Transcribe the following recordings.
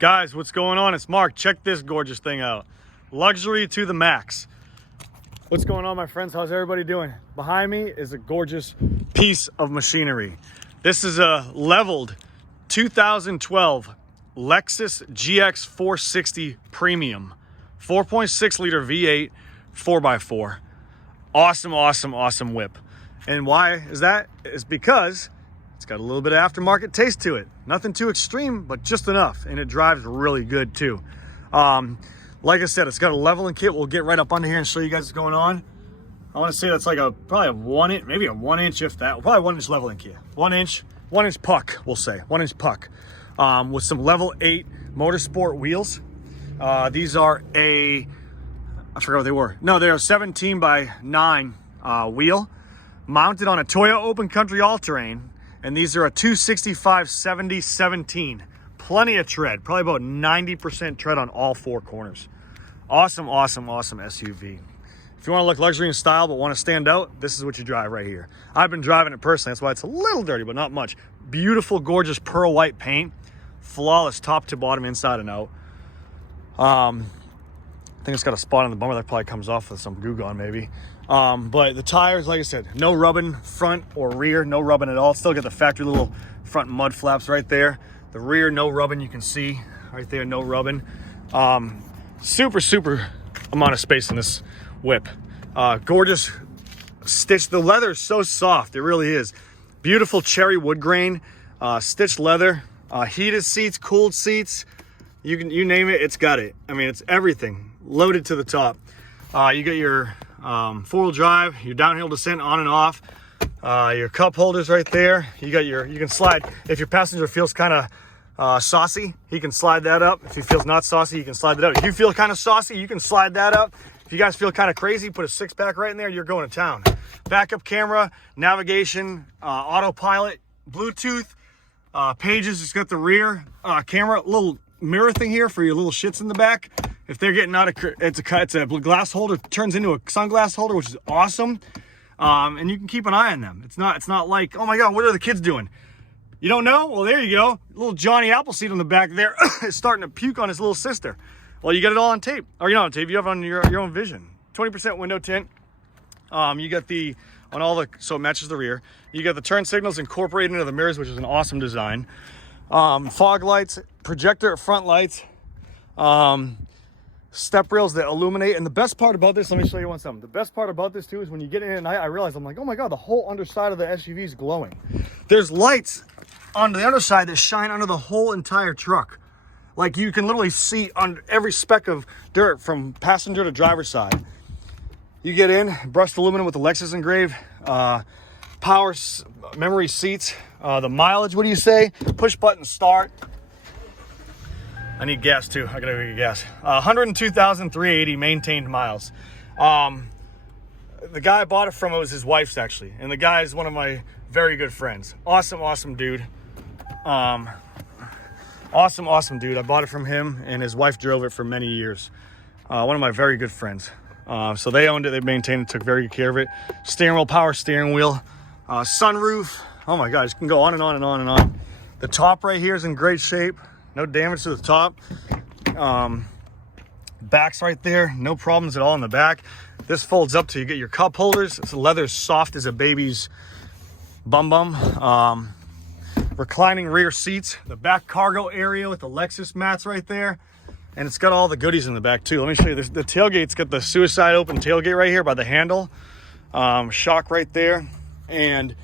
Guys, what's going on? It's Mark. Check this gorgeous thing out. Luxury to the max. What's going on, my friends? How's everybody doing? Behind me is a gorgeous piece of machinery. This is a leveled 2012 Lexus GX460 Premium 4.6 liter V8 4x4. Awesome whip. And why is that? It's because it's got a little bit of aftermarket taste to it. Nothing too extreme, but just enough. And it drives really good too. Like I said, it's got a leveling kit. We'll get right up under here and show you guys what's going on. I want to say that's like probably a 1 inch, maybe a 1 inch, if that. Probably 1 inch leveling kit. 1 inch puck, we'll say. 1 inch puck. With some level 8 motorsport wheels. These are I forgot what they were. No, they're a 17 by 9 wheel mounted on a TOYO open country all-terrain. And these are a 265/70/17. Plenty of tread, probably about 90% tread on all four corners. Awesome SUV. If you want to look luxury and style but want to stand out, this is what you drive right here. I've been driving it personally. That's why it's a little dirty, but not much. Beautiful, gorgeous pearl white paint. Flawless top to bottom, inside and out. I think it's got a spot on the bumper that probably comes off with some goo gone maybe. But the tires, like I said, no rubbing front or rear, no rubbing at all. Still got the factory little front mud flaps right there. The rear, no rubbing, you can see right there, no rubbing. Super amount of space in this whip. Gorgeous stitched. The leather is so soft, it really is. Beautiful cherry wood grain, stitched leather, heated seats, cooled seats. You name it, it's got it. I mean, it's everything loaded to the top. You got your four-wheel drive, your downhill descent on and off, your cup holders right there. You can slide. If your passenger feels kind of saucy, he can slide that up. If he feels not saucy, you can slide that up. If you feel kind of saucy, you can slide that up. If you guys feel kind of crazy, put a 6-pack right in there, you're going to town. Backup camera, navigation, autopilot, Bluetooth, pages. It's got the rear camera, little mirror thing here for your little shits in the back. If they're getting out of, it's a glass holder, turns into a sunglass holder, which is awesome. And you can keep an eye on them. It's not like, oh my God, what are the kids doing? You don't know? Well, there you go. Little Johnny Appleseed on the back there is starting to puke on his little sister. Well, you got it all on tape. Or you're not on tape, you have it on your own vision. 20% window tint. You got so it matches the rear. You got the turn signals incorporated into the mirrors, which is an awesome design. Fog lights, projector front lights, step rails that illuminate. And the best part about this, let me show you something. The best part about this too is when you get in at night, I realize, I'm like, oh my God, the whole underside of the SUV is glowing. There's lights on the underside that shine under the whole entire truck. Like you can literally see on every speck of dirt from passenger to driver's side. You get in, brushed aluminum with the Lexus engraved, power memory seats, the mileage, what do you say? Push button start. I need gas too. I gotta get gas. 102,380 maintained miles. The guy I bought it from, it was his wife's actually. And the guy is one of my very good friends. Awesome dude. Awesome dude. I bought it from him and his wife drove it for many years. One of my very good friends. So they owned it, they maintained it, took very good care of it. Steering wheel, power steering wheel, sunroof. Oh my God, it can go on and on and on and on. The top right here is in great shape. No damage to the top. Back's right there. No problems at all in the back. This folds up to you get your cup holders. It's leather soft as a baby's bum. Reclining rear seats. The back cargo area with the Lexus mats right there. And it's got all the goodies in the back too. Let me show you this. The tailgate's got the suicide open tailgate right here by the handle. Shock right there. And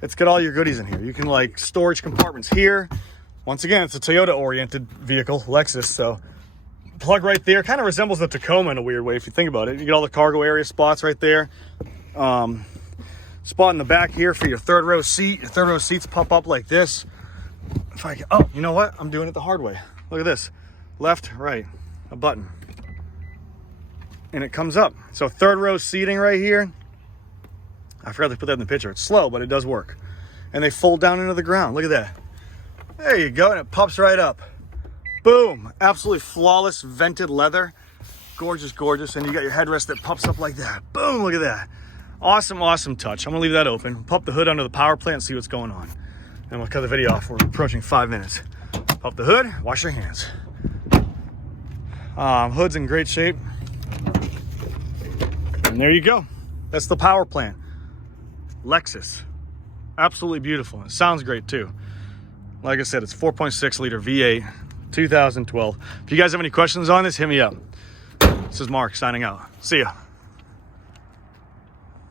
it's got all your goodies in here. You can like storage compartments here. Once again, it's a Toyota-oriented vehicle, Lexus, so plug right there. Kind of resembles the Tacoma in a weird way if you think about it. You get all the cargo area spots right there. Spot in the back here for your third row seat. Your third row seats pop up like this. If I can, oh, you know what? I'm doing it the hard way. Look at this. Left, right, a button. And it comes up. So third row seating right here. I forgot to put that in the picture. It's slow, but it does work. And they fold down into the ground. Look at that. There you go, and it pops right up. Boom, absolutely flawless vented leather. Gorgeous. And you got your headrest that pops up like that. Boom, look at that. Awesome touch. I'm gonna leave that open. Pop the hood under the power plant and see what's going on. And we'll cut the video off. We're approaching 5 minutes. Pop the hood, wash your hands. Hood's in great shape. And there you go. That's the power plant. Lexus. Absolutely beautiful. It sounds great too. Like I said, it's 4.6 liter V8, 2012. If you guys have any questions on this, hit me up. This is Mark signing out. See ya.